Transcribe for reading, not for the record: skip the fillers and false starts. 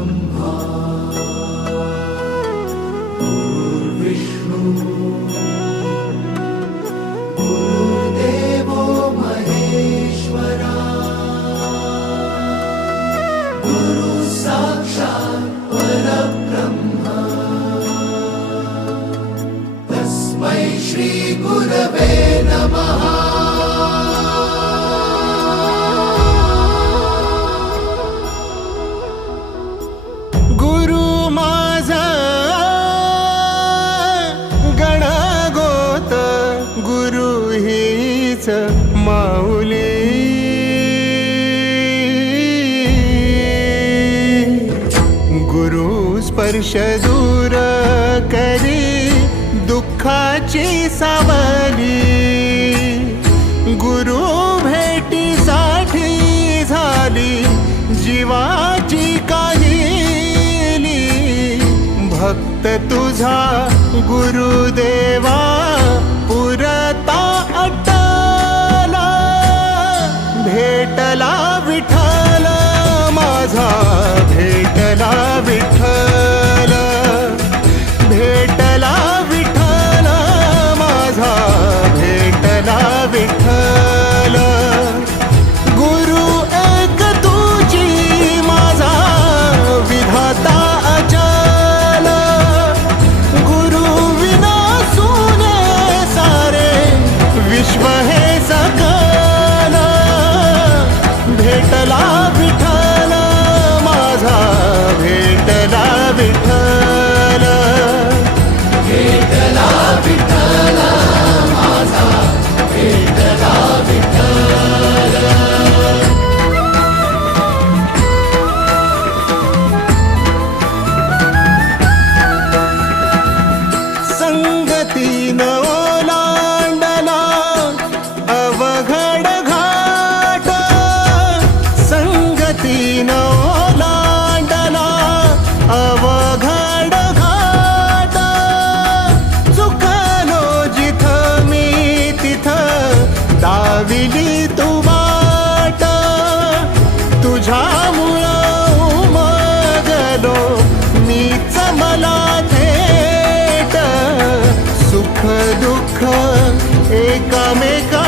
ब्रह्मा गुरुर्विष्णु गुरुर्देवो महेश्वरा गुरु साक्षात् परब्रह्म तस्मै श्री गुरवे नमः। माऊली गुरु स्पर्श दूर करी दुःखाची सावली गुरु भेटीसाठी झाली जीवाची काहिली भक्त तुझा गुरुदेवा पुरता भेटला विठ्ठल माझा भेटला विठ्ठल भेटला विठ्ठल माझा भेटला विठ्ठल गुरु एक तुझी माझा विधाता अचल गुरु विना सुने सारे विश्व हे सकल भेटला विठ्ठल माझा भेटला विठ्ठल भेटला विठ्ठल माझा भेटला विठ्ठल। संगतीन ओलांडला अवघड घाट संगतीन ओलांडला अवघड घाट चुकलो जिथं मी तिथं दाविली तू वाट तुझ्यामुळं उमगलो मीच मला थेट सुख दुःख एकामेका